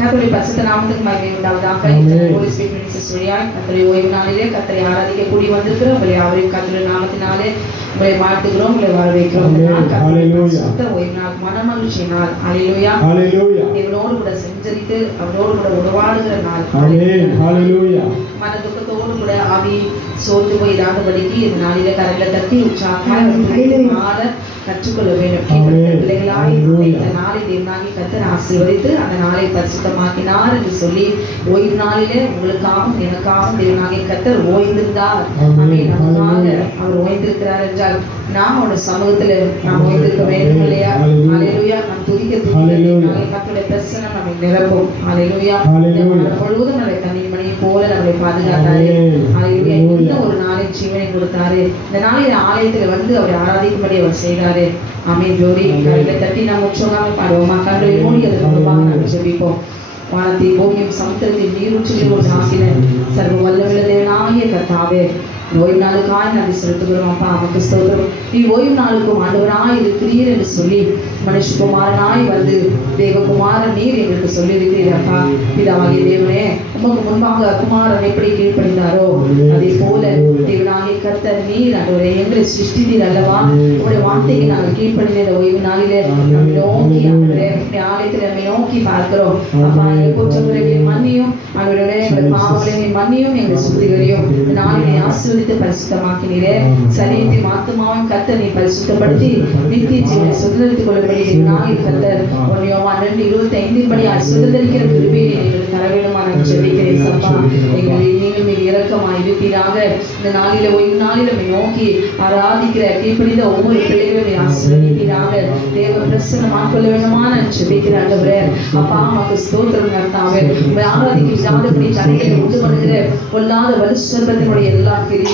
கர்த்தருடைய பரிசுத்த நாமத்துக்கு மகிமை உண்டாவதாக. ஹோலி ஸ்பிரிட் மினிஸ்டர்ஸ் வழியாய் கர்த்தருடைய ஓய்வு நாளிலே கர்த்தரை ஆராதிக்க கூடி வந்திருக்கிறோம். உங்களை யாவரையும் கர்த்தருடைய நாமத்தினாலே உங்களை வாழ்த்துகிறோம், உங்களை வரவேற்கிறோம். ஓய்வு நாள், மனமகிழ்ச்சி நாள். ஹல்லேலூயா. தேவனோடு கூட செஞ்சரித்து அவரோடு கூட உறவாடுகிற நாள். மன துக்கத்தோடு கூட ஆவி சோர்ந்து போய் இராதபடிக்கு இந்த நாளிலே கரங்களை தட்டி உற்சாகமாய் ஆட கற்றுக்கொள்ள வேண்டும். பிள்ளைகளாய் இந்த நாளை தேவனாகி கர்த்தர் ஆசீர்வதித்து அந்த நாளை பரிசுத்தமாக்கினார் என்று சொல்லி ஓய்வு நாளிலே உங்களுக்காகவும் எனக்காகவும் தேவனாகிய கர்த்தர் ஓய்ந்திருந்தார். நமக்காக அவர் ஓய்ந்திருக்கிறார் என்றால் நாம் அவருடைய சமூகத்துல நாம் ஓய்ந்திருக்க வேண்டும் இல்லையா? ஹல்லேலூயா. நாம் துதிக்க கர்த்தருடைய பிரசன்னம் நம்மை நிரப்பும். ஹல்லேலூயா. முழுவதும் நம்மை கண்ணின் மணியை போல நம்மை பாதுகாத்தாரு. ஹல்லேலூயா. இன்னும் ஒரு நாளின் ஜீவனை கொடுத்தாரு. இந்த நாளில் ஆலயத்தில் வந்து அவரை ஆராதிக்கும்படி அவர் செய்தாரு. ஆமென். ஜோடி கைகளை தட்டி நாம் உற்சாகமாக பாடுவோமா? கண்களை மூடி அதற்கு முன்பாக நாம் ஜெபிப்போம். வானத்தை பூமியும் சமுத்திரத்தில் நீரூற்றில் ஒரு ஆகின சர்வ வல்லமையுள்ள தேவனாகிய கர்த்தாவே, ஓய்வு நாளுக்காய் நன்றி செலுத்துகிறோம். அப்பா நமக்கு ஸ்தோத்திரம். நீ ஓய்வு நாளுக்கும் ஆண்டவராய் இருக்கிறீர் என்று சொல்லி மனுஷகுமாரனாய் வந்து தேவகுமாரன் நீர் எங்களுக்கு சொல்லியிருக்கிறீர். அப்பா பிதாவாகிய தேவனே, உமக்கு முன்பாக குமாரன் எப்படி கீழ்ப்படிந்தாரோ அதே போல தேவனாகிய கர்த்தர் நீர் ஆண்டவரே எங்களை சிருஷ்டித்தீர் அல்லவா? உங்களுடைய வார்த்தைக்கு நாங்கள் கீழ்ப்படிந்த ஓய்வு நாளிலே நம்மை நோக்கி ஆண்டவரே ஆலயத்தில் நம்மை நோக்கி பார்க்கிறோம். அப்பா எங்கள் குற்றங்களை மன்னியும், ஆண்டவரே எங்கள் பாவங்களை மன்னியும், எங்கள் சுத்திகரியும். இந்த நாளிலே ஆசீர்வதித்து பரிசுத்தமாக்கினீரே. சரீரத்தை ஆத்துமாவும் கர்த்தர் நீ பரிசுத்தப்படுத்தி நித்திய ஜீவனை சுதந்திரித்துக் கொள்ளும்படி நாளில் கர்த்தர் யோவான் 2:25 படி சுதந்திரிக்கிற கிருபையை எங்களுக்கு தர வேண்டுமான ஜெபிக்கிறேன். அப்பா எங்களை நீங்கள் மீது இரக்கமாய் இருப்பீராக. இந்த நாளில ஓய்வு நாளில் நம்மை நோக்கி ஆராதிக்கிற கீழ்ப்படிந்த ஒவ்வொரு பிள்ளைகளையும் ஆசீர்வதிப்பீராக. தேவ பிரசன்னம் ஆட்கொள்ள வேண்டுமான ஜெபிக்கிற ஆண்டவரே. அப்பா நமக்கு ஸ்தோத்திரம் கர்த்தாவே. உம்மை ஆராதிக்க விடாதபடி தடைகளை உண்டு பண்ணுகிற பொல்லாத வலுசர்பத்தினுடைய எல்லா கிரியைகளும்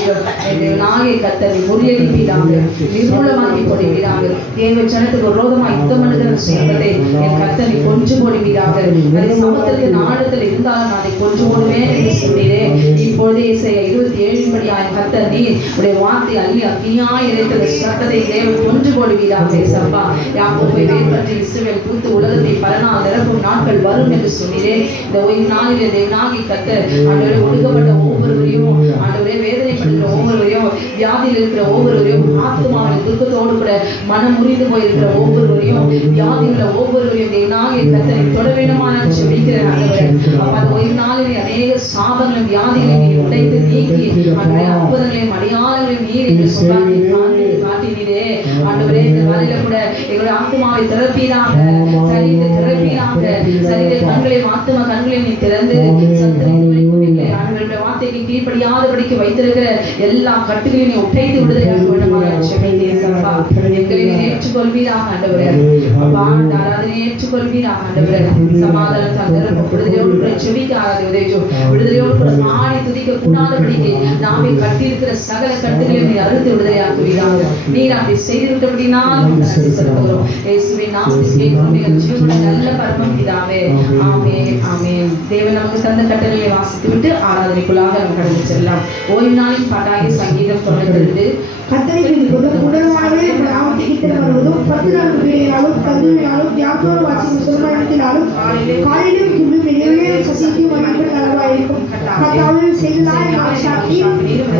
நாயை கர்த்தரை முறியடிப்பீராக, நிர்மூலமாக்கி போடுவீராக. தேவ ஜனத்துக்கு விரோதமாய் யுத்தம் பண்ணுகிற சர்பத்தை என் கர்த்தரை கொன்று போடுவீராக. அதை சமுத்திரத்தின் ஆழத்தில் இருந்தாலும் அதை கொன்று போடுவேன் என்று சொன்னீரே. இப்பொழுதே இசையா 27 படியாய் கர்த்தர் நீர் உடைய வார்த்தை அள்ளி அக்னியாய் இறைத்த சட்டத்தை தேவன் கொன்று போடுவீராக. சப்பா யாக்கோபை வேர்பற்றி இஸ்ரவேல் பூத்து உலகத்தை பல நாள் நிரப்பும் நாட்கள் வரும் என்று சொன்னீரே. இந்த ஓய்வு நாளிலே தேவனாகி கர்த்தர் ஆண்டவரே ஒடுக்கப்பட்ட ஒவ்வொருவரையும், ஆண்டவரே வேதனைப்படுகிற ஒவ்வொருவரையும், வியாதியில் இருக்கிற ஒவ்வொருவரையும், ஆத்துமாவின் துக்கத்தோடு கூட மனம் முறிந்து போயிருக்கிற ஒவ்வொருவரையும், வியாதி உள்ள ஒவ்வொருவரையும் தேவனாகிய கர்த்தரை தொட வேண்டுமான ஜெபிக்கிற ஆண்டவரே. அப்ப அந்த ஓய்வு நாளிலே அநேக சாபங்களும் வியாதிகளையும் நீர் உடைத்து நீக்கி ஆண்டவரே அற்புதங்களையும் அடையாளங்களையும் நீர் என்று சொல்லாதி காட்டினீரே. ஆண்டவரே இந்த நாளில கூட எங்களுடைய ஆத்துமாவை திறப்பீராக, சரீரத்தை திறப்பீராக. சரீர கண்களை ஆத்தும கண்களை நீ திறந்து ஆண்டவருடைய வார்த்தைக்கு கீழ்ப்படியாதபடிக்கு வைத்திருக்கிற எல்லா கட்டுகளையும் நீ உடைத்து விடுதலையாக வேண்டுமாக ஜெபிக்கிறேன். அப்பா எங்களை ஏற்றுக்கொள்வீராக ஆண்டவரே. அப்பா ஆராதனை ஏற்றுக்கொள்வீராக ஆண்டவரே. சமாதானம் தந்திரம் விடுதலையோடு கூட ஜெபிக்க ஆராதனை உதவிச்சோம். விடுதலையோடு கூட ஆடி துதிக்க கூடாதபடிக்கு நாமே கட்டியிருக்கிற சகல கட்டுகளையும் நீ அறுத்து விடுதலையாக்குவீராக. நீர் அப்படி செய்திருக்கிறபடினால் நன்றி செலுத்துகிறோம். இயேசுவின் நாமத்தில் கேட்கிறோம் ஜீவனுள்ள நல்ல பரம பிதாவே. ஆமென், ஆமென். தேவன் நமக்கு தந்த கட்டளையை வாசித்து விட்டு ஆராதனைக்குள்ளாக நம்ம கடந்து செல்லலாம். ஓய்வு நாளின் பாட்டாகி சங்கீதம் 92. கர்த்தருக்கு உடனாகவே நாமத்தை வருவதும் 10 நாள் வேலையாலும் கல்வியாலும் தியாகத்தோடு வாசிக்கும் சுரமணத்தினாலும் காலையிலும் இன்னும் இடையே சசிக்கும் மதிப்பு அளவாயிருக்கும். கர்த்தாவின் செய்தலாய் ஆசாக்கி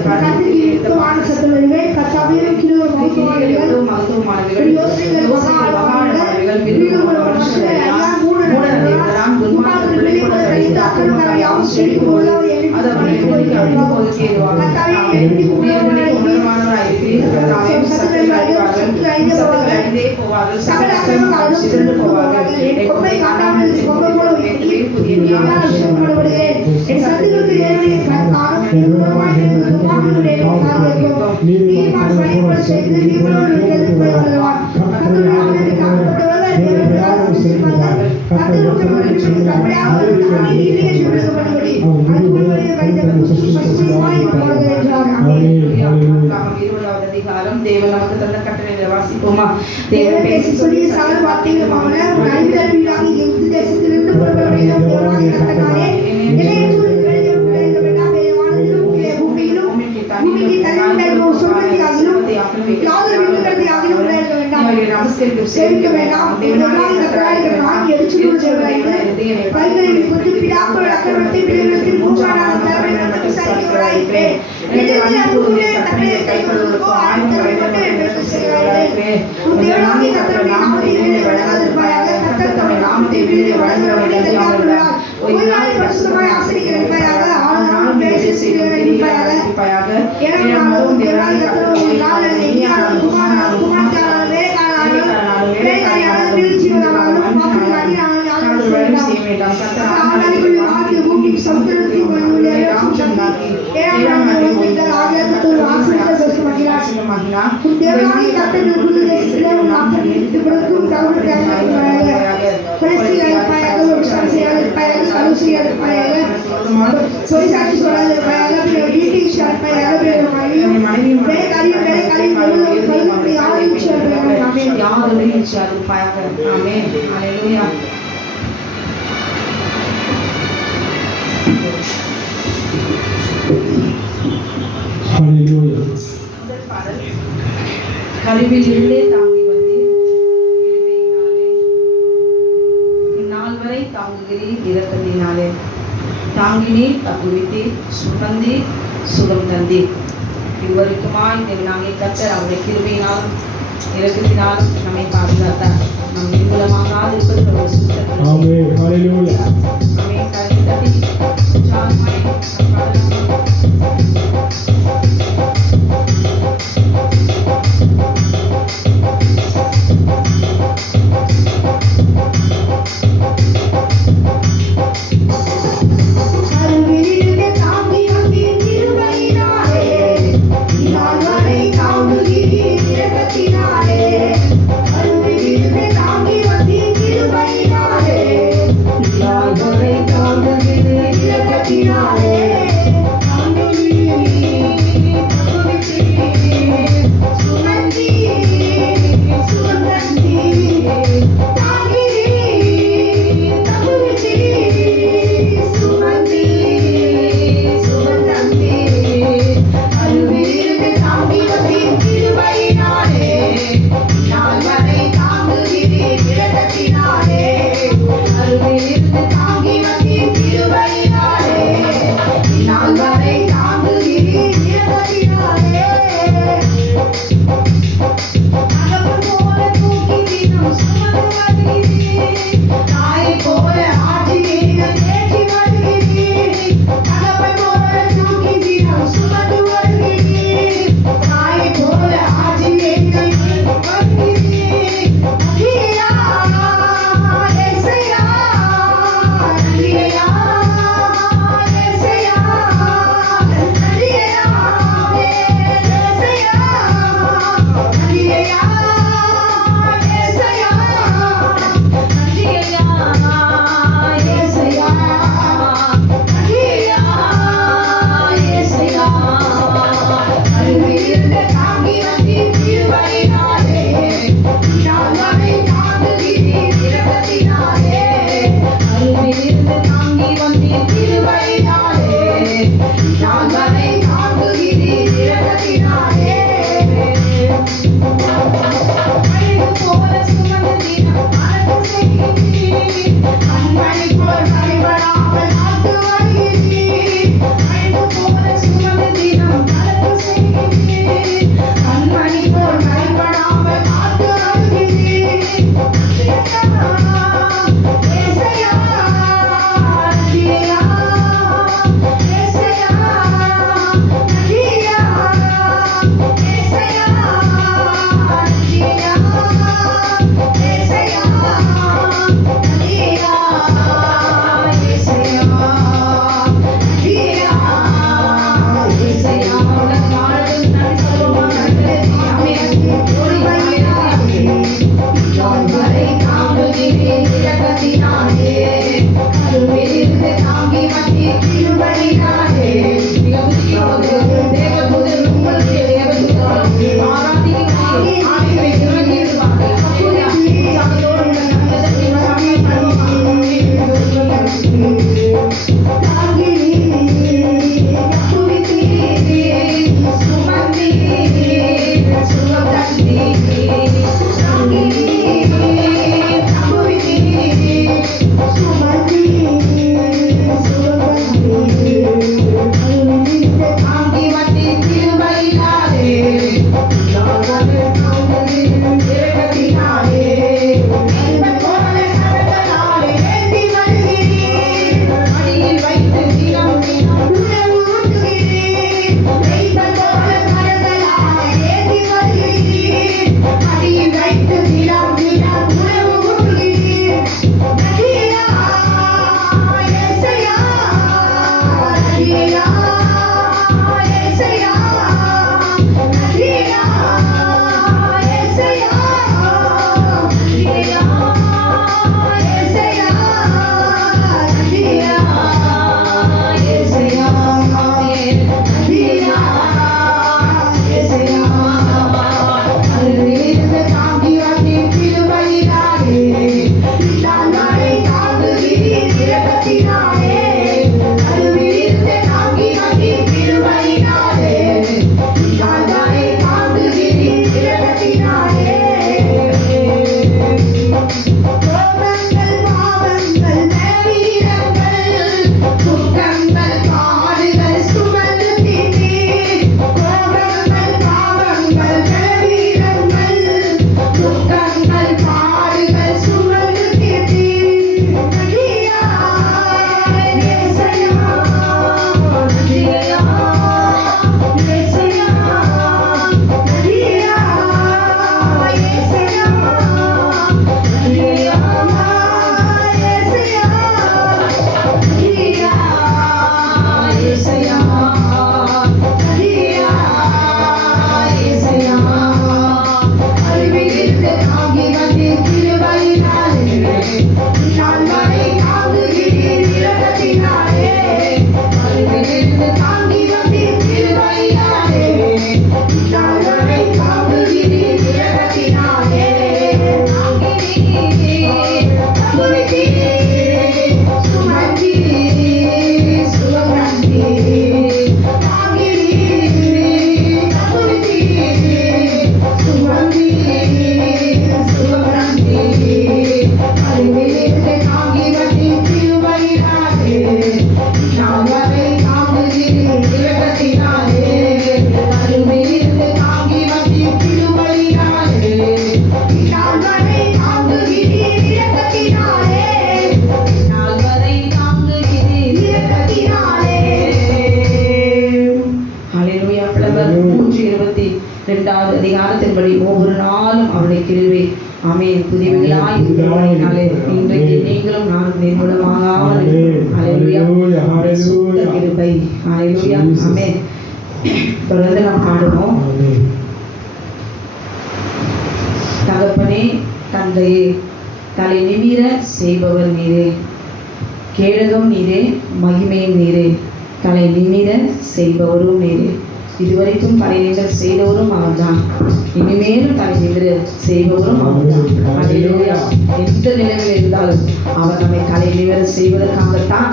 கர்த்தருக்கு யுக்தமான சத்துவங்கள் கர்த்தாவின் கிலோ மகத்துவமானவைகள் யோசனைகள் மகாவானவைகள் விரும்புகிற மனுஷரை ஐயா மூடனவரான் துன்மார்க்கர்கள் வெளிப்பட கழித்து அக்கிரமக்காரரை யாவும் செழிக்கும் போது அதை மனிதனுக்கு அனுபவம் கேட்வார். கர்த்தாவின் எண்ணி உணர்வான உணர்வானவராய் தேவன் நமக்கு தந்த கட்டளைகளை வாசிப்போமா? தேவன் பேசி சொல்லி சகல வார்த்தைகளும் நைவேத்தியமாக எகிப்து தேசத்திலிருந்து புறப்பட்ட தேவனாகிய கர்த்தரே என்னை சேவிக்க வேண்டாம். வரிகளில் கொஞ்சம் பிதாக்கள் அக்கிரமத்தை பிள்ளைகளுக்கு மூன்றாம் நாள் தலைமுறை விசாரிக்கிறவராயிருப்பேன். எதிர்த்து அன்புடைய தன்மையை கைக்கொள்வதற்கோ ஆயத்தமைப்பட்டு எனக்கு செய்கிறார்கள். உன் தேவனாகிய கர்த்தருடைய நாமத்தை வீணே வழங்காதிருப்பாயாக. கர்த்தர் தம்முடைய நாமத்தை வீணே வழங்குகிறவர்களை தெரியாமலுள்ளார். ஒரு நாளை பரிசுத்தமாய் ஆசரிக்க இருப்பாயாக. ஆனாலும் பேசி செய்கிறவர்கள் இருப்பாயாக. ஏழாம் தேவனாகிய கர்த்தர் ஒரு நாள் எண்ணியானாலும் குமாரனாலும் குமாரத்தியானாலும் வேலைக்காரனாலும் வேலைக்காரியானாலும் வீழ்ச்சியானாலும் பாப்பியானாலும் செய்ய வேண்டாம். கர்த்தர் ஆனாலும் ஆகிய பூமிக்கு சமுத்திரத்தின் மண்ணுள்ளே ஏழாம் நாள் ஆகிய கர்த்தர் ஆசரிக்க தரிசனமாகிறார். உன் தேவனாகிய கர்த்தருக்கு தேசத்திலே உன் நாட்கள் நீடித்துப்படுத்தும் தகவல் தேவையாக பரிசுத்தமாயாக விசுவாசியாக இருப்பாயாக சலுசியாக இருப்பாயாக சொரிசாட்சி சொல்லாத இருப்பாயாக வீட்டில் இருப்பாயாக வேலைக்காரியும் யாரும் இருப்பாயாக. ஆமென். ஹல்லேலூயா. ஹல்லேலூயா. கருவில் இருந்தே தாங்கி வந்து கிருபையினாலே இந்நாள் வரை தாங்குகிறீர் இரக்கத்தினாலே. தாங்கினீர், தப்புவித்தீர், சுமந்தீர், சுகம் தந்தீர். இவ்வருக்குமாய் தேவனாகிய கர்த்தர் அவருடைய கிருபையினாலும் இரக்கத்தினாலும் நம்மை பாதுகாத்தார். நம் நிர்மூலமாகாது இருப்பது ஒரு சுத்தம். ஆமென். ஹல்லேலூயா. ஆமென். கரங்களை தட்டி உற்சாகமாய் நாம் பாடலாம். செய்யும்படி ஒவ்வொரு நாளும் அவருடைய கிருபை ஆமென் புதியவைகளாய் இருக்கிறபடினாலே இன்றைக்கு நீங்களும் நானும் நிர்மூலமாகாமல் இருக்கிறோம். ஹல்லேலூயா. அவருடைய சுத்த கிருபை. ஹல்லேலூயா. ஆமென். தொடர்ந்து நாம் பாடுவோம். தகப்பனே தந்தையே தலை நிமிர செய்பவர் நீரே, கேடகம் நீரே, மகிமையும் நீரே, தலை நிமிர செய்பவரும் நீரே. இதுவரைக்கும் தலை நிமிர செய்தவரும் அவர்தான், இனிமேலும் தலை நிமிர செய்பவரும் அவர்தான். ஹல்லேலூயா. எந்த நிலையில் இருந்தாலும் அவர் நம்மை தலை நிமிர செய்வதற்காகத்தான்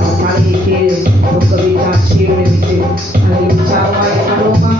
அவர் தலையை கீழே ஒக்க விட்டார், சீழை விட்டு அதை உற்சாகமாய் பாடுவோமா?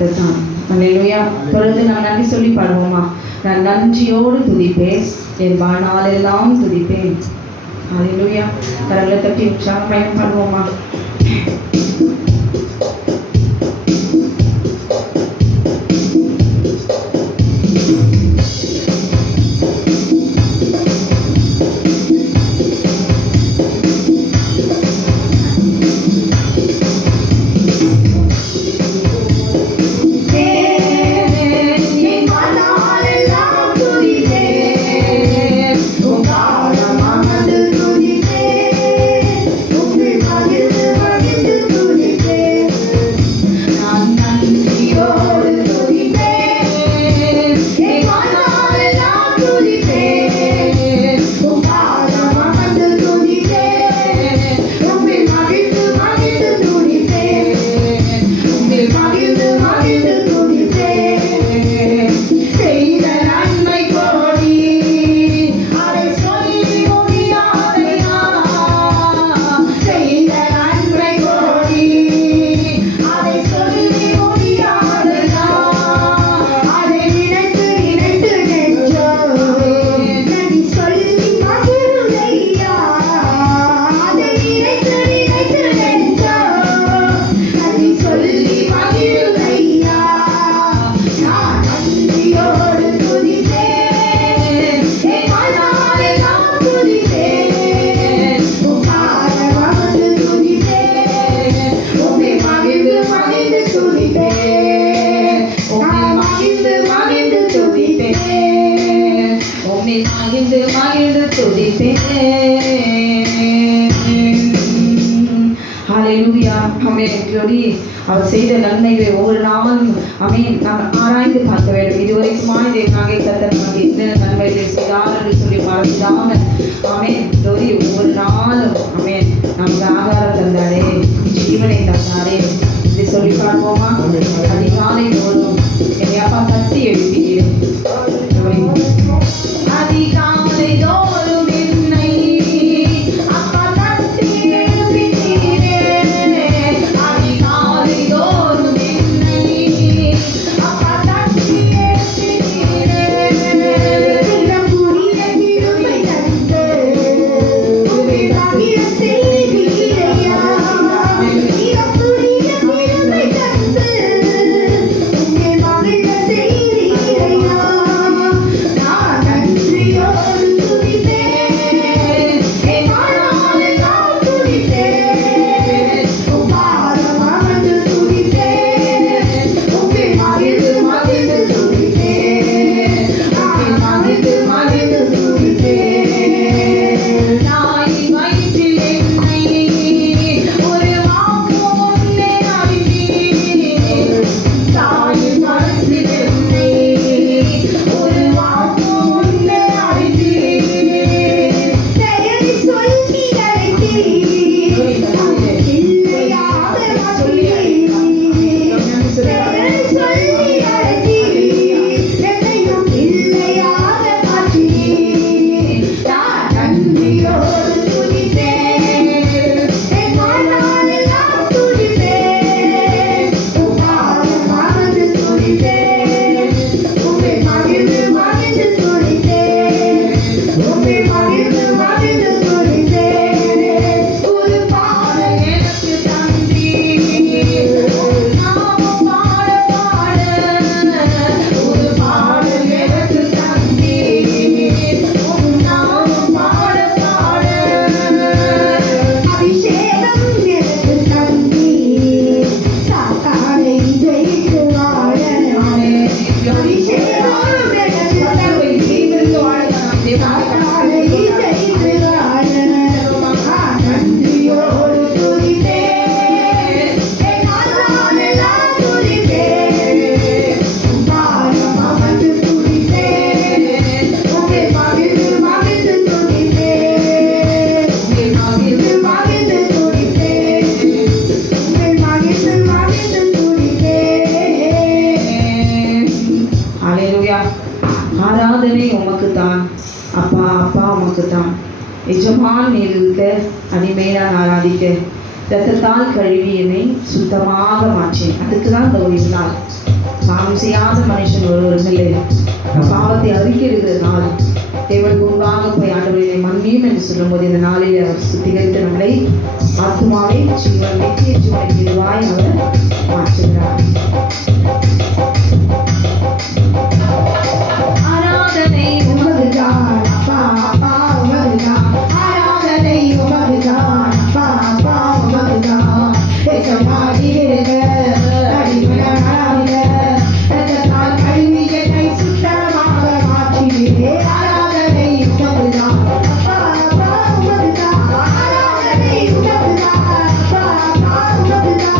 கர்த்தர் தான். அல்லேலூயா. தொடர்ந்து நாம் நன்றி சொல்லி பாடுவோமா? நான் நன்றியோடு துதிப்பேன், என் வாழ்நாளெல்லாம் துதிப்பேன். அல்லேலூயா. கரங்களை தட்டி உற்சாகம் பயணம் பண்ணுவோமா? மகிழ்ந்து துதிப்பேன். ஹல்லேலூயா. ஆமென். glory. அவர் செய்த நன்மைகளை ஒவ்வொரு நாளும் ஆமென் நாம் ஆராய்ந்து பார்க்க வேண்டும். இதுவரைக்குமாய் தேவனாகிய கர்த்தர் நமக்கு என்ன நன்மைகளை செய்தார் என்று சொல்லி மறந்துடாமல் ஆமென் glory. ஒவ்வொரு நாளும் ஆமென் நமக்கு ஆகாரம் தந்தாரே, ஜீவனை தந்தாரே என்று சொல்லி பார்ப்போமா? அதிகாலை தோறும் என்னை அப்பா தட்டி எழுப்பினீர். அதிகாலை தோறும் என்னை அப்பா தட்டி எழுப்பினீரே. அதிகாலை தோறும் என்னை அப்பா தட்டி எழுப்பினீரே. புதிய கிருபை தந்து உம்மை மகிழ செய்தீரையா. புதிய கிருபை தந்து உம்மை மகிழ செய்தீரையா. நான் நன்றியோடு துதிப்பேன், என் வாழ்நாளெல்லாம் துதிப்பேன். உம் பாதம் அமர்ந்து துதிப்பேன், உம்மை மகிழ்ந்து மகிழ்ந்து துதிப்பேன். நான் மகிழ்ந்து மகிழ்ந்து துதிப்பேன். தாயின் வயிற்றில் என்னை ஒரு வாக்கு முன்னே அளித்தீர். தாயின் வயிற்றில் என்னை ஒரு வாக்கு முன்னே அளித்தீர். பெயரை சொல்லி அழைத்தீர், பிள்ளையாக மாற்றினீர். பெயரை சொல்லி அழைத்தீர், என்னையும் பிள்ளையாக மாற்றினீர். நான் நன்றியோடு துதிப்பேன், என் வாழ்நாளெல்லாம் துதிப்பேன். உம் பாதம் அமர்ந்து துதிப்பேன், உம்மை மகிழ்ந்து மகிழ்ந்து துதிப்பேன். உம்மை மகிழ்ந்து மகிழ்ந்து துதிப்பேன். ஒரு பாடல் எனக்கு தந்தீர். உம் நாமம் பாட பாட ஒரு பாடல் எனக்கு தந்தீர். உம் நாமம் பாட பாட அபிஷேகம் எனக்கு தந்தீர், சாத்தானை ஜெயித்து வாழ. அபிஷேகம் எனக்கு தந்தீர், சாத்தானை ஜெயித்து வாழ. நான் நன்றியோடு துதிப்பேன், என் வாழ்நாளெல்லாம் துதிப்பேன். உம் பாதம் அமர்ந்து துதிப்பேன், உம்மை மகிழ்ந்து மகிழ்ந்து துதிப்பேன். உம்மை மகிழ்ந்து மகிழ்ந்து துதிப்பேன், உம்மை மகிழ்ந்து மகிழ்ந்து துதிப்பேன். ஹல்லேலூயா. ஆராதனை உமக்கு தான் அப்பா, அப்பா உமக்கு தான். எஜமான் இருக்க அடிமையை நான் ஆராதிக்க இரத்தத்தால் கழுவி என்னை சுத்தமாக மாற்றேன். அதுக்கு தான் இந்த ஓய்வு நாள். பாவம் செய்யாத மனுஷன் ஒருவர் இல்லை. பாவத்தை அறிக்கையிடுகிற நாள். தேவனுக்கு முன்பாக போய் ஆண்டவரை மன்னியும் என்று சொல்லும்போது இந்த நாளில் அவர் சுத்திகரித்து நம்மளை ஆத்மாவை ஜீவன் நித்திய ஜீவனை விடுவாய் அவர் மாற்றுகிறார். ஆராதனை உமதுதான் அப்பா அப்பா உமதுதான், ஆராதனை உமதுதான் அப்பா அப்பா உமதுதான். தேசமாகியிருக்க அடிமையாகிற இரத்தத்தால் கழுவி என்னை சுத்தமாக மாற்றினீரே. ஆராதனை உமதுதான் அப்பா அப்பா உமதுதான், ஆராதனை உமதுதான் அப்பா அப்பா உமதுதான்.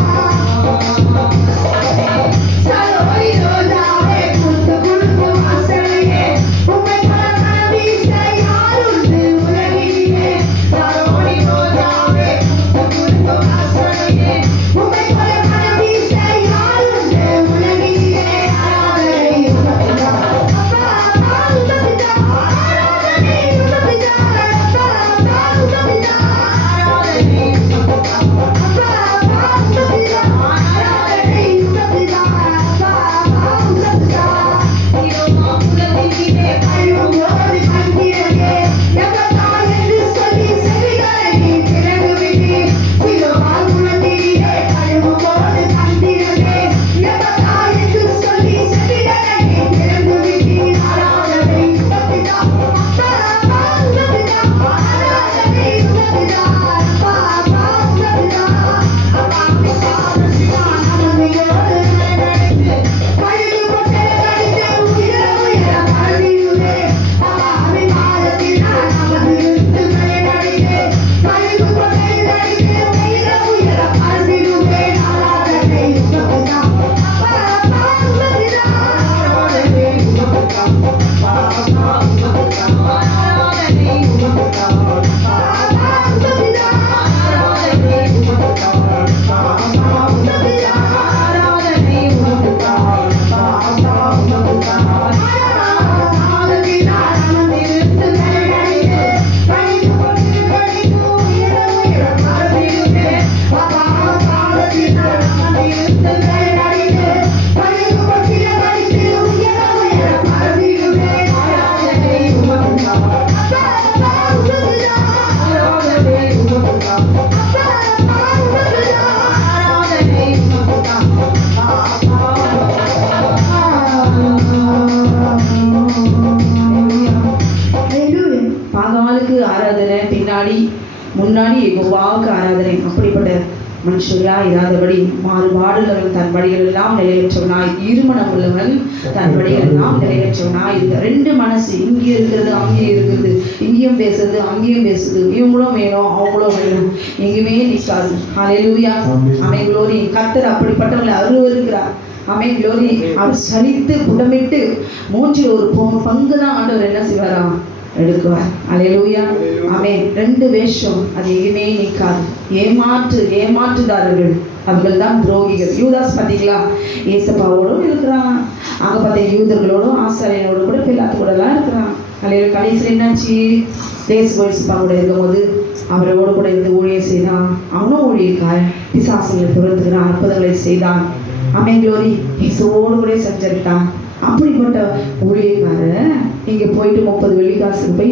சரோரி ரோஜாவே குத்து குத்து வாசனையே, உம்மை பரமன வீச யாருண்டு உலகினிலே. சரோரி ரோஜாவே குத்து குத்து வாசனையே, உம்மை பரமன வீச யாருண்டு உலகினிலே. ஆராதனை உமதுதான் அப்பா அப்பா உமதுதான், ஆராதனை உமதுதான் அப்பா அப்பா உமதுதான், ஆராதனை உமதுதான் அப்பா அப்பா உமதுதான், ஆராதனை உமதுதான் அப்பா அப்பா உமதுதான். இதோமா உலகினிலே அழுவோடு கண்டிரே, எவதா என்று சொல்லி செவிகளை திறந்துவிட்டீர். இதோமா உலகினிலே அழுவோடு கண்டிரே, எவதா என்று சொல்லி செவிகளை திறந்துவிட்டீர். ஆராதனை உமதுதான் அப்பா அப்பா உமதுதான், ஆராதனை உமதுதான் அப்பா அப்பா உமதுதான். அப்பா பிசாசுதான் அவனையோடு நடந்து கழுகு கொட்டை கடித்து உயர உயர பறந்திடுவே. அப்பா அபிமானத்தினால் அமர்ந்திருந்து மேலடித்து கழுகு கொட்டை கடித்து உயர உயர பறந்திடுவே. ஆராதனை உமதுதான் அப்பா அப்பா உமதுதான், ஆராதனை உமதுதான் அப்பா அப்பா உமதுதான், ஆராதனை உமதுதான் அப்பா அப்பா உமதுதான், ஆராதனை உமதுதான் அப்பா அப்பா உமதுதான், ஆராதனை உமதுதான் அப்பா அப்பா உமதுதான். ஆராதனையினால் அமர்ந்திருந்து மேலடித்து கழுகு கொட்டை கடித்து உயர உயர பறந்திடுவே. அப்பா ஆராதனையினால் அமர்ந்திருந்து மேலடித்து கழுகு கொட்டை கடித்து உயர உயர பறந்திடுவே. ஆராதனை உமதுதான் அப்பா அப்பா உமதுதான், ஆராதனை உமதுதான் அப்பா அப்பா உமதுதான், ஆராதனை உமதுதான் அப்பா அப்பா உமதுதான். பாகாலுக்கு ஆராதனை, பின்னாடி முன்னாடி யெகோவாவுக்கு ஆராதனை. அப்படிப்பட்ட மனுஷர்களா இராதபடி மாறுபாடுள்ளவன் தன் வழிகள் எல்லாம் நிலையற்றவனாய், இருமனம் உள்ளவன் தன் வழிகள் எல்லாம் நிலையற்றவனாய் இருக்க. ரெண்டு மனசு, இங்கே இருக்கிறது அங்கே இருக்கிறது, இங்கேயும் பேசுறது அங்கேயும் பேசுது, இவங்களும் வேணும் அவங்களும் வேணும், எங்கேயுமே நிற்காது. ஹல்லேலூயா ஆமென் க்ளோரி. கர்த்தர் அப்படிப்பட்டவங்களை அருவருக்கிறார். ஆமென் க்ளோரி. அவர் சலித்து புடமிட்டு மூஞ்சில் ஒரு பங்கு தான் ஆண்டவர் என்ன செய்வாராம் எடுக்குவார். ஹல்லேலூயா ஆமென். ரெண்டு வேஷம் அது எங்கேயுமே நிற்காது. ஏமாற்றுதாரர்கள் அவர்கள் தான் துரோகிகள். யூதாஸ் பார்த்தீங்களா, ஏசப்பாவோடும் இருக்கிறான், அங்கே பார்த்த யூதர்களோடும் ஆசாரியனோடு கூட பிலாத்து கூடலாம் இருக்கிறான். அல்லையா கடைசியில் என்னாச்சு, தேசப்பா கூட இருக்கும்போது அவரோடு கூட இருந்து ஊழியம் செய்தான். அவனும் ஊழியக்காரன், பிசாசுகளை துரத்துக்கிறான், அற்புதங்களை செய்தான். ஆமென் க்ளோரி. இயேசுவோடு கூட சஞ்சரித்தான். அப்படிப்பட்ட ஊழியக்காரன் இங்கே போயிட்டு 30 வெள்ளிக்காசுக்கு போய்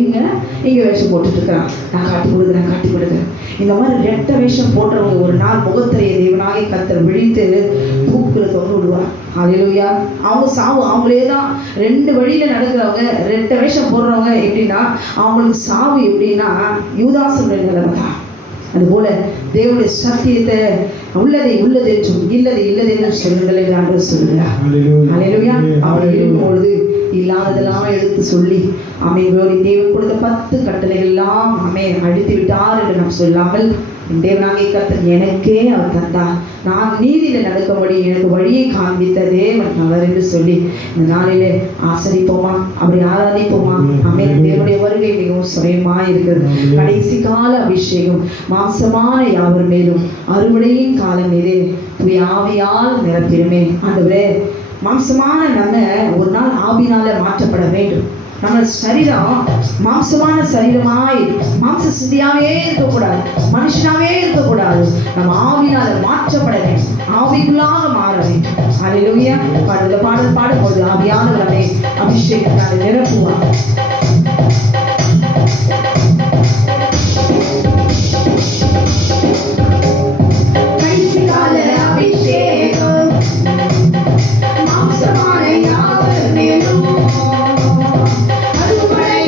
இங்கே வேஷம் போட்டுட்டு இருக்கிறான். நான் காட்டி கொடுக்குறேன். இந்த மாதிரி ரெட்ட வேஷம் போடுறவங்க ஒரு நாள் முகத்திரையை தேவனாக கர்த்தர் விழித்து தூக்குல தொங்க விடுவார். ஹல்லேலூயா. அவங்க சாவு அவங்களே தான். 2 வழியில் நடக்கிறவங்க, ரெட்ட வேஷம் போடுறவங்க எப்படின்னா அவங்களுக்கு சாவு எப்படின்னா யூதாசுடைய நிலைமை தான். அதுபோல தேவனுடைய சத்தியத்தை உள்ளதை உள்ளது என்றும் இல்லதை இல்லது என்றும் சொல்லுங்கள் என்று ஆண்டவர் சொல்கிறார். ஹல்லேலூயா. அவர் இருக்கும்பொழுது இல்லாததெல்லாம் எடுத்து சொல்லி ஆமென் க்ளோரி. தேவன் கொடுத்த 10 கட்டளைகள் எல்லாம் ஆமென் அழித்து விட்டார் என்று நாம் சொல்லாமல், தேவனாகிய கர்த்தர் எனக்கே அவர் தந்தார், நான் நீதியில் நடக்கும்படி எனக்கு வழியை காண்பித்த தேவன் அவர் என்று சொல்லி இந்த நாளிலே ஆசரிப்போமா, அப்படி ஆராதிப்போமா. ஆமென். தேவனுடைய வருகை மிகவும் சுயமாக இருக்கிறது. கடைசி கால அபிஷேகம் மாம்சமான யாவர் மேலும் அறுவடையின் காலம் மீது ஆவியால் நிரப்பிடுமே. ஆண்டவரே, மாம்சமான நம்ம ஒரு நாள் ஆவினால மாற்றப்பட வேண்டும். நம்ம சரீரம் மாம்சமான சரீரமாய் மாம்ச சிந்தியாவே இருக்கக்கூடாது, மனுஷனாவே இருக்கக்கூடாது. நம்ம ஆவினால மாற்றப்பட வேண்டும், ஆவிக்குள்ளாக மாற வேண்டும். அல்லேலூயா. பாடல் பாடும்போது ஆவியானவரை அபிஷேகத்தால் நிரப்புவார். அபிஷேகம் மாம்சமான யாவர் மேலும் அபிஷேகம்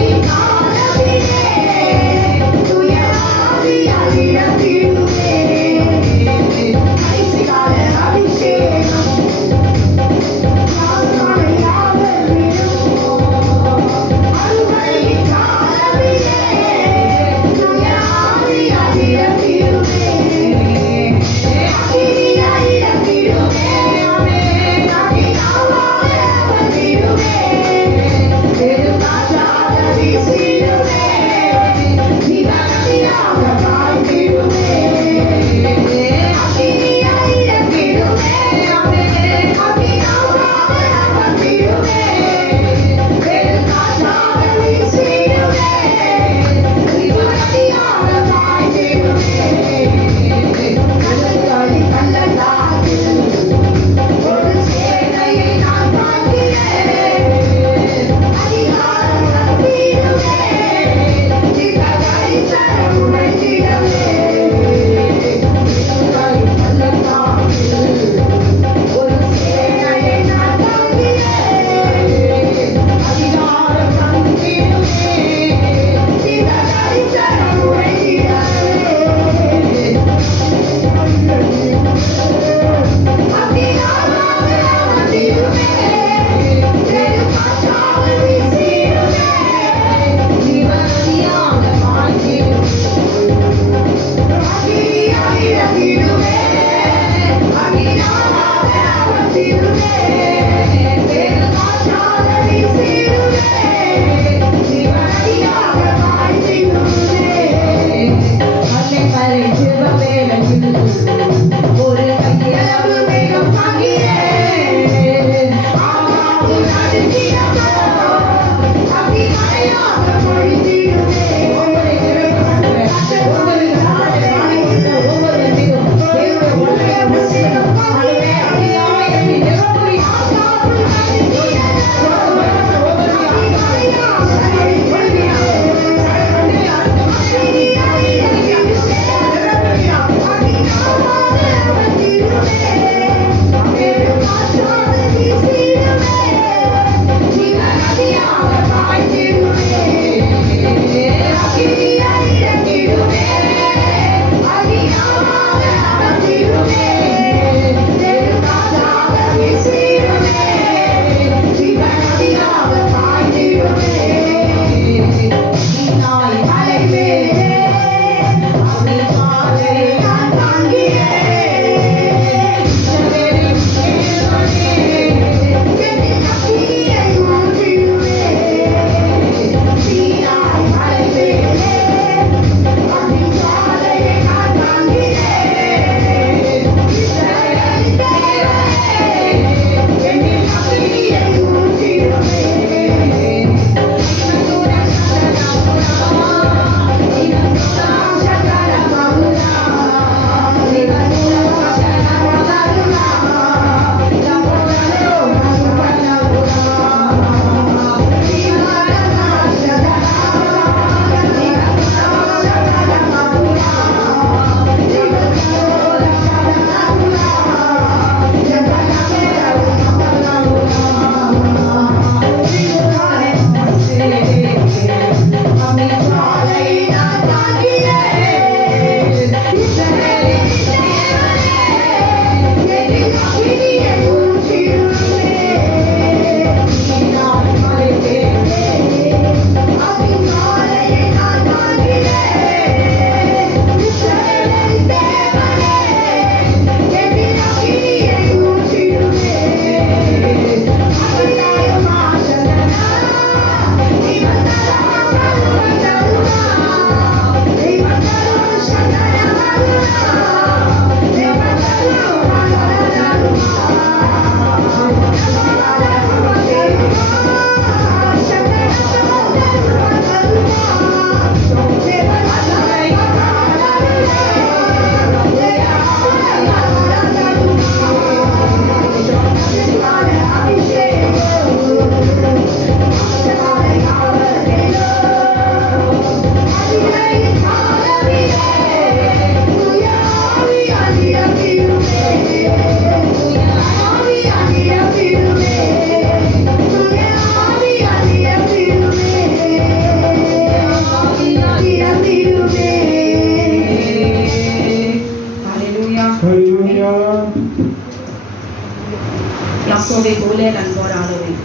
யாக்கோபை போல நான் போராடுவேன்,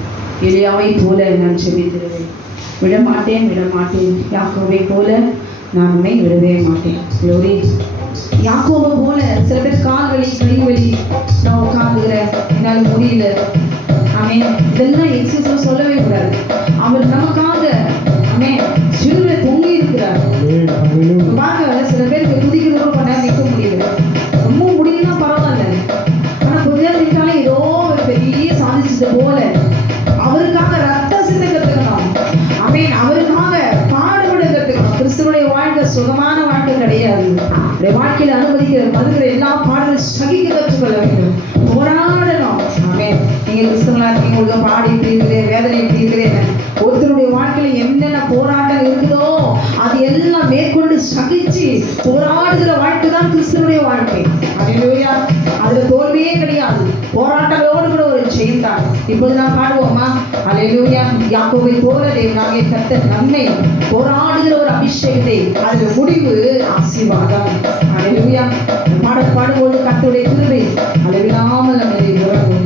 எலியாவை போல நான் செபித்திருவேன். விடமாட்டேன் யாக்கோபை போல நான் உன்னை விடவே மாட்டேன். லோரி யாக்கோபை போல சில பேர் கால் வலி கை வலி நான் உட்காந்துக்கிறேன் என்னால் முடியல, ஆமென், இதெல்லாம் எக்ஸசைஸ் சொல்லவே கூடாது. அவர் நமக்காக ஆமென் சிலுவை தொங்கி இருக்கிறார். பாருங்க, சில பேருக்கு குதிக்கிறதோ பண்ண நிற்க முடியல, ரொம்ப முடியலன்னா பரவாயில்ல, ஆனா கொஞ்ச நேரம் நிற்காலே ஏதோ ஒரு பெரிய சாதிச்சது போல. அவருக்காக ரத்த சிந்த கத்துக்கணும், ஆமென், அவருக்காக பாடுபட கத்துக்கணும். கிறிஸ்துவனுடைய வாழ்க்கை சுகமான வாழ்க்கை கிடையாது. வாழ்க்கையில் அனுமதிக்கிற மதுகிற எல்லா பாடலும் சகிக்க கற்றுக்கொள்ள வேண்டும், போராடணும். ஆமென். நீங்க கிறிஸ்தவங்களா இருக்கீங்க, உங்களுக்கு பாடி இப்படி இருக்குது, வேதனை இப்படி இருக்குது, ஒருத்தருடைய வாழ்க்கையில என்னென்ன போராட்டம் இருக்குதோ அது எல்லாம் மேற்கொண்டு சகிச்சு போராடுகிற வாழ்க்கை தான் கிறிஸ்துவனுடைய வாழ்க்கை. அல்லேலூயா. அதுல தோல்வியே கிடையாது, போராட்டங்களோடு கூட ஒரு ஜெயம் தான். இப்போது நான் பாடுவோமா? அல்லேலூயா. யாக்கோபை போல தேவனாகிய கர்த்தர் நம்மை போராடுகிற ஒரு அபிஷேகத்தை, அதுல முடிவு ஆசீர்வாதம். அல்லேலூயா. பாடும்போது கர்த்தருடைய கிருபை அளவில்லாமல் நம்மை உறவும்.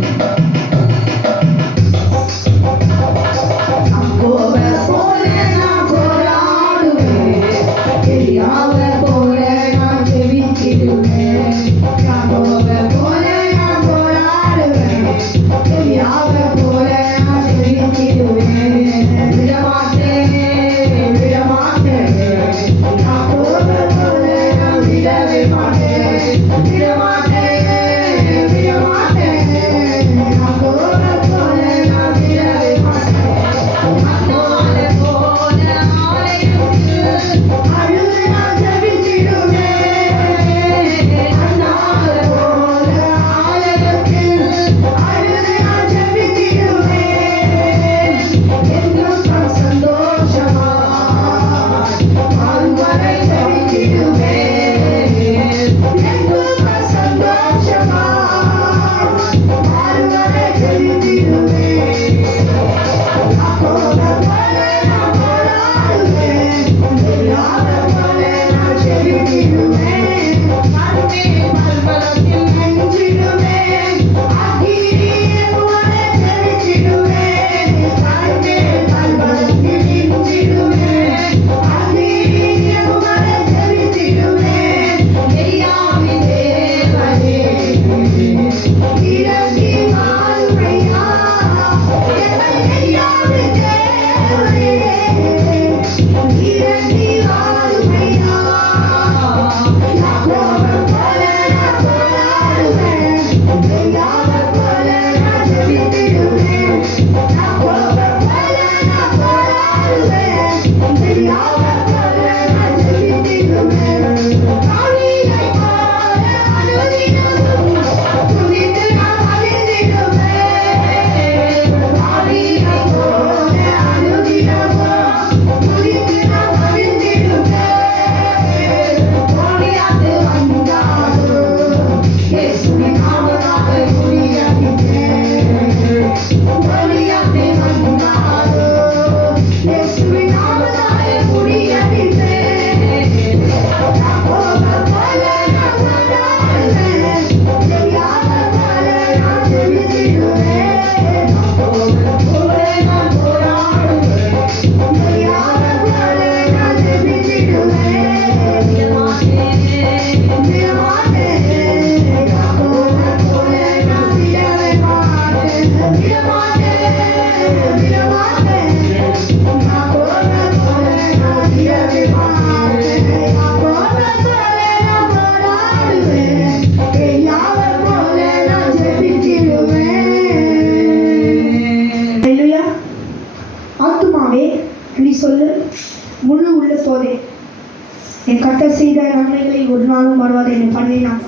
என் கர்த்தர் செய்த நன்மைகளை ஒரு நாளும் மறவாது என்று பண்ணினான்.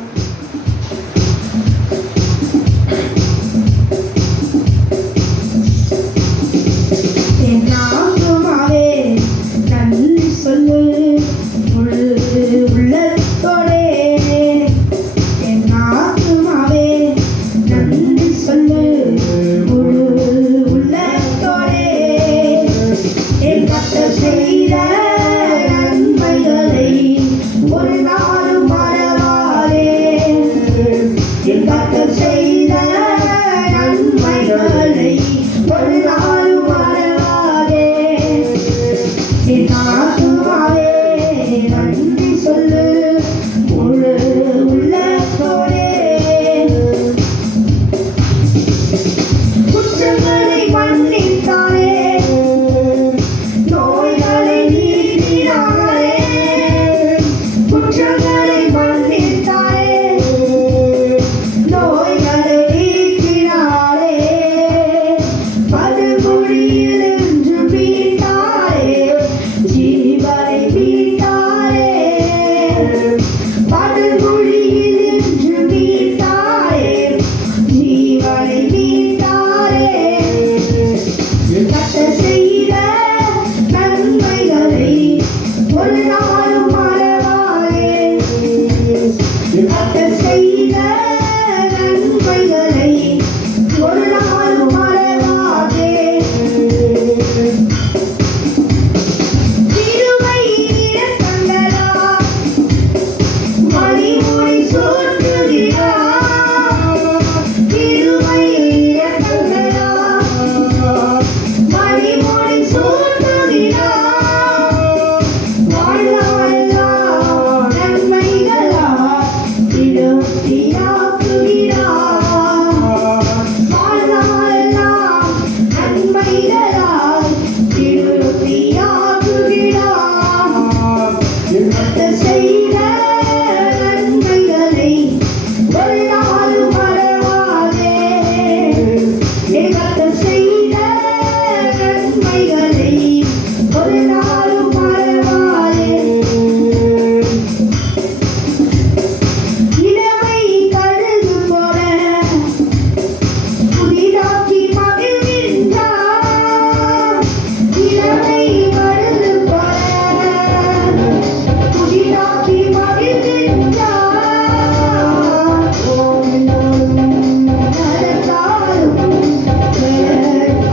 நன்றி சொல்லு உள்ளத்தோடே, என் ஆத்துமாவே நன்றி சொல்லு உள்ளத்தோடே, என் கர்த்தர் செய்த நன்மைகளை ஒரு நாளும் மறவாதே. ஒரு நாளும் மறவாதே கர்த்தர் செய்த நன்மைகளை ஒரு நாளும் மறவாதே கிருபை இரக்கங்களால் மணிமுடி சூட்டுகிறார் கிருபை இரக்கங்களால் மணிமுடி சூட்டுகிறார் வாழ்நாளெல்லாம் நன்மைகளால் திருப்தியாக்குகிறார் வாழ்நாளெல்லாம் நன்மைகளால் திருப்தியாக்குகிறார் கர்த்தர் செய்த நன்மைகளை ஒரு நாளும் மறவாதே கர்த்தர் செய்த நன்மைகளை ஒரு நாளும் மறவாதே இளமை கழுகு போல புதிதாக்கி மகிழ்கின்றார் இளமை கழுகு போல புதிதாக்கி மகிழ்கின்றார் நடந்தாலும்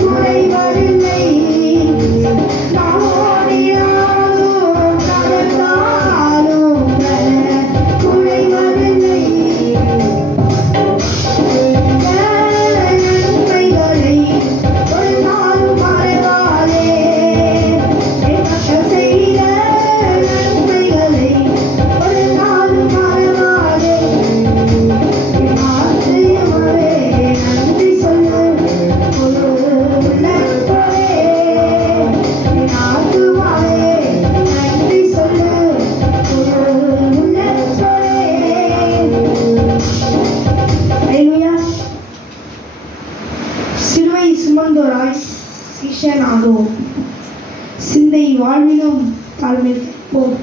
குறைவதில்லை நான் ஓடினாலும் நடந்தாலும் குறைவதில்லை நன்மைகளை ஒரு நாளும் மறவாதே கர்த்தர் செய்த நன்மைகளை ஒரு நாளும் மறவாதே ஆச்சரியமாவே நன்றி சொல்லு ஒரு உள்ளத்தோடே ஆத்துமாவே நன்றி சொல்லு ஒரு உள்ளத்தோடே அல்லேலூயா சிலுவை சுமந்தோராய் சீஷனாகுவோம் சிந்தை வாழ்விலும் தாழ்மை கேட்போம்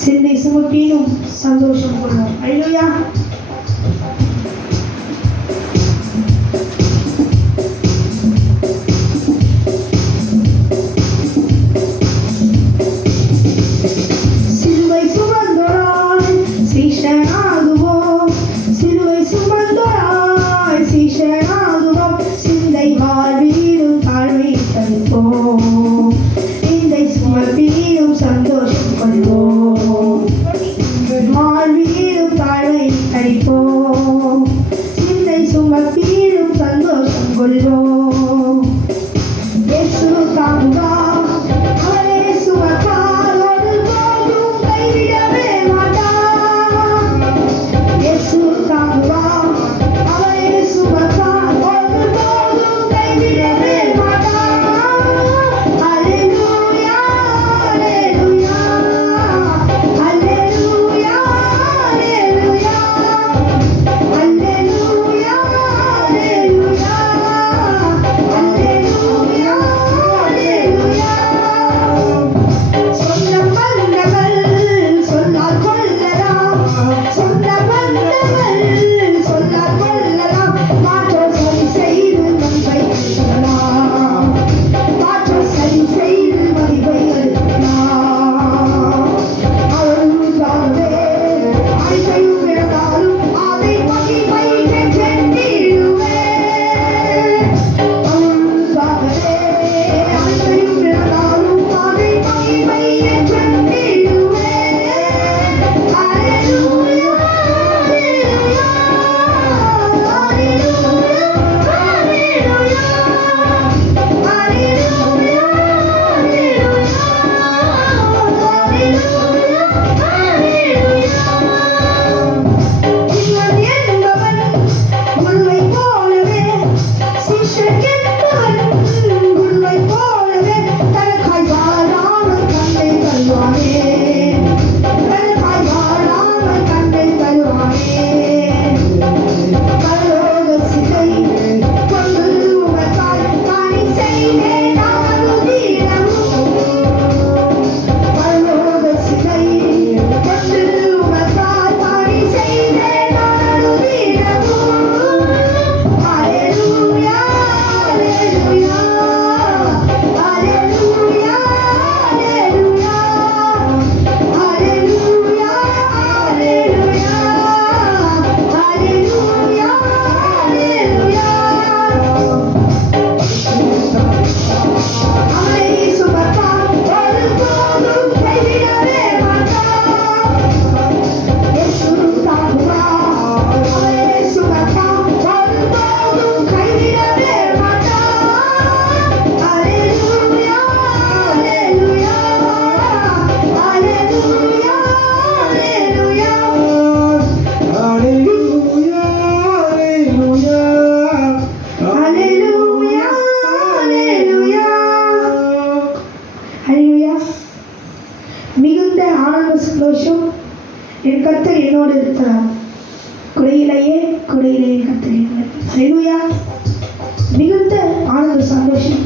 சிந்தை சுமப்பிலும் சந்தோஷம் கொள்வோம் அல்லேலூயா சிலுவை சுமந்தோராய் சீஷனாகுவோம் சிலுவை சுமந்தோராய் சீஷனாகுவோம் சிந்தை வாழ்விலும் தாழ்மை கழிப்போம் சிந்தை சுமப்பிலும் சந்தோஷம் கொள்வோம் வாழ்விலும் தாழ்மை கழிப்போம் மிகுந்த ஆனந்த சந்தோஷம், என் கர்த்தர் என்னோடு இருக்கிறார். குறையிலேயே கர்த்தர் என்னோடு. ஹல்லேலூயா. மிகுந்த ஆனந்த சந்தோஷம்.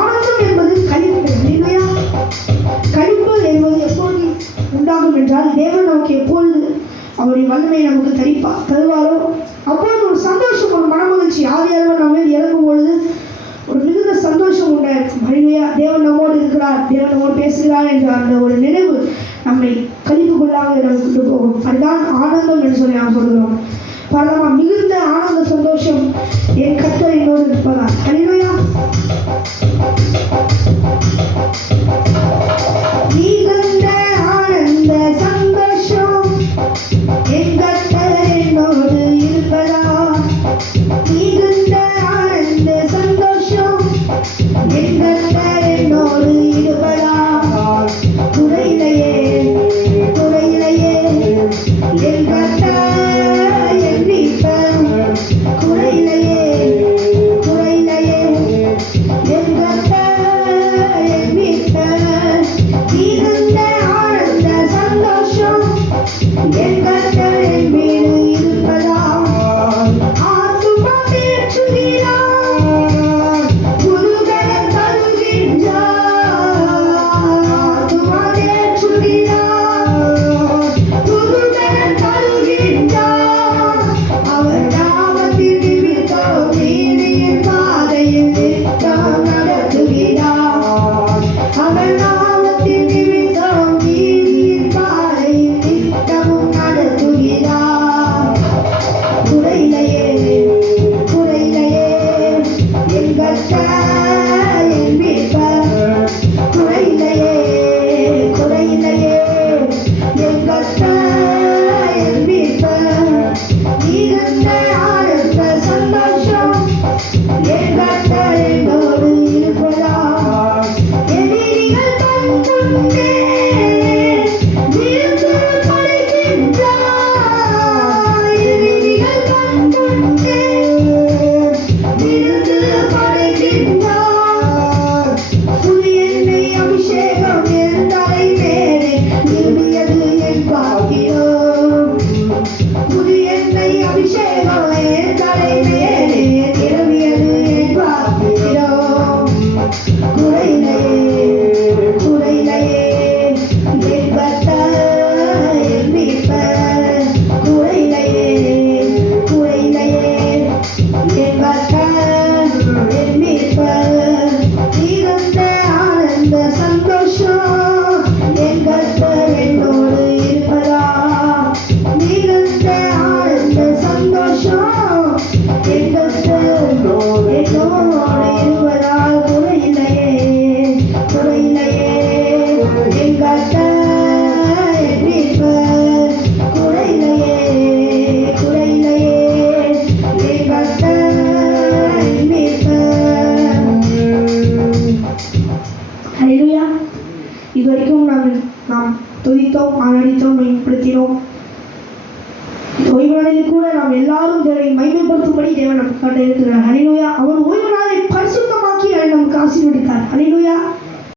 ஆனந்தம் என்பது களிப்பு. ஹல்லேலூயா. களிப்பு என்பது எப்பொழுது உண்டாகும் என்றால், தேவன் நமக்கு எப்பொழுது அவருடைய வல்லமை நமக்கு தருவாரோ அப்பொழுது ஒரு சந்தோஷம், ஒரு மனமகிழ்ச்சி ஆவியானவர் நம்ம மேல் இறங்கும் பொழுது ஒரு மிகுந்த சந்தோஷம் உண்டாயிருக்கும். ஹல்லேலூயா. தேவன் நம்மோடு இருக்கிறார், தேவன் நம்மோடு பேசுகிறார் என்ற அந்த ஒரு நினைவு நம்மை கழிவுக்குள்ளாக நமக்கு கொண்டு போகும். அதுதான் ஆனந்தம் என்று சொல்லி நாம் சொல்கிறோம். பரமா மிகுந்த ஆனந்த சந்தோஷம், என் கர்த்தர் என்னோடு இருப்பதால். ஹல்லேலூயா. மிகுந்த ஆனந்த சந்தோஷம், என் கர்த்தர் என்னோடு இருப்பதால். மிகுந்த ஆனந்த சந்தோஷம், என் கர்த்தர் என்னோடு இருப்பதால். குறையிலேயே என் கர்த்தர் என் மீட்பர். குறையிலேயே என் கர்த்தர் என் மீட்பர். மிகுந்த ஆனந்த சந்தோஷம், என் கர்த்தர் என் மீது இருப்பதால். ஆத்துமா தேற்றுகிறார், குருபலம் தருகின்றார். ஆத்துமா தேற்றுகிறார், குருபலம் தருகின்றார். அவர் நாமத்தின் நிமித்தம் நீதியின் பாதையில் நித்தம் நடத்துகிறார். அவர் நாமத்தின் நிமித்தம் நீதியின் பாதையில் நித்தமும் நடத்துகிறார். குறையிலேயே என் கர்த்தர் என் மீட்பர். குறையிலேயே என் கர்த்தர் என் மீட்பர். மிகுந்த ஆனந்த சந்தோஷம், என் கர்த்தர் என்னோடு இருப்பதால். எதிரிகள் கண்முன்னே விழுந்து படுகின்றார். எதிரிகள் கண்முன்னே விழுந்து படுகின்றார். புதிய எண்ணெய் அபிஷேகம் என் தலை மேலே நிறுவியது என் பாக்கியம். புதிய எண்ணெய் அபிஷேகம் என் தலை மேலே நிறுவியது என் பாக்கியம். குறையிலேயே என் கர்த்தர் என் மீட்பர். குறையிலேயே என் கர்த்தர் என் மீட்பர். மிகுந்த ஆனந்த சந்தோஷம், என் கர்த்தர் என்னோடு இருப்பதால். மிகுந்த ஆனந்த சந்தோஷம், என் கர்த்தர் என்னோடு இருப்பதால். குறையிலேயே என் கர்த்தர் என் மீட்பர். குறையிலேயே என் கர்த்தர் என் மீட்பர். ஹல்லேலூயா. இதுவரைக்கும் நாம் துதித்தோம், ஆராதித்தோம், மேம்படுத்தினோம். ஓய்வு நாளில் கூட நாம் எல்லாரும் தேவனை மகிமைப்படுத்தும்படி தேவன் நமக்கு கட்டளையிட்டிருக்கிறார். ஹல்லேலூயா. அவர் ஓய்வு நாளை பரிசுத்தமாக்கி நமக்கு ஆசீர்வதித்தார். ஹல்லேலூயா.